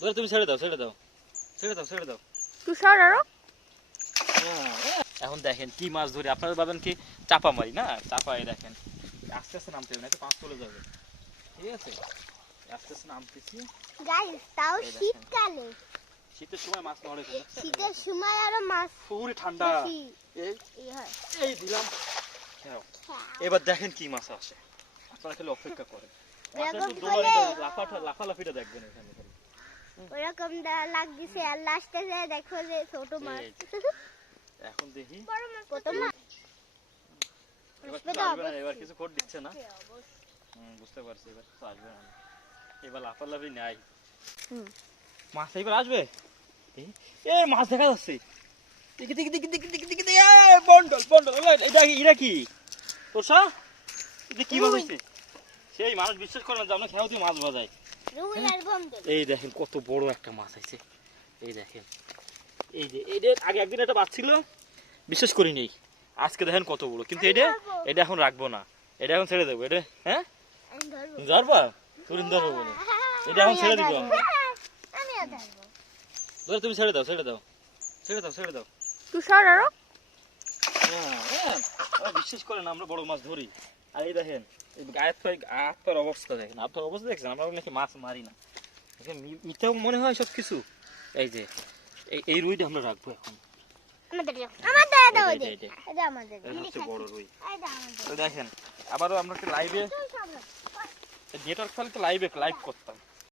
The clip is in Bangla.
ধরে তুমি ছেড়ে দাও ছেড়ে দাও ছেড়ে দাও ছেড়ে দাও। তুই সর আরো। এখন দেখেন কি মাছ ধরি, আপনারা ভাবেন কি চাপা মারি না, চাপাই দেখেন আস্তে আস্তে নামতে হবে না তো পাঁচ চলে যাবে, ঠিক আছে? আস্তে আস্তে নামতেছি গাইস তাও শীতকালে, শীতের সময় মাছ নড়ে, শীতের সময় আরো মাছ পুরো ঠান্ডা। এই হয় এই দিলাম, এবার দেখেন কি মাছ আসে, আপনারা খালি অপেক্ষা করেন। লাফালাফিটা দেখবেন এখানে, ওরকম লাগছে আর লাস্টে দেখো যে ছোট মাছ। এখন দেখি কত মাছ এবার কিছু কোড দিচ্ছে না, বুঝতে পারছি এবার তো আসবে না, এবার লাফালাফি নাই, মাছ এবার আসবে। এই মাছ দেখা যাচ্ছে, দেখি দেখি দেখি দেখি দেখি দেখি বন্ডল বন্ডল, এটা এরা কি তোষা, এটা কি মাছ হয়েছে? সেই মানুষ বিশ্বাস করে না যে আমরা খেয়াও মাছ বাজাই। এই দেখেন কত বড় একটা মাছ আছে, এই দেখেন, এই যে এটা আগে একদিন একটা মাছ ছিল বিশ্বাস করি নেই, আজকে দেখেন কত বড়, কিন্তু এটা এখন রাখবো না, এটা এখন ছেড়ে দেবো। এটা হ্যাঁ ধরবা তুরিন ধরবো বলে এটা এখন ছেড়ে দিব, ধরে তুমি ছেড়ে দাও ছেড়ে দাও ছেড়ে দাও ছেড়ে দাও। তুই সর আরো। বিশ্বাস করে না আমরা বড় মাছ ধরি, আর এই দেখেন আপনার অবস্থা দেখেন, আপনার অবস্থা দেখছেন, আমরা নাকি মাছ মারি না, মিথ্যাও মনে হয় সব কিছু। এই যে এই রুইটা আমরা রাখবো এখন, বড় রুই দেখেন। আবারও আমরা লাইভে নেটওয়ার্ক ফেলতে লাইভ করতাম,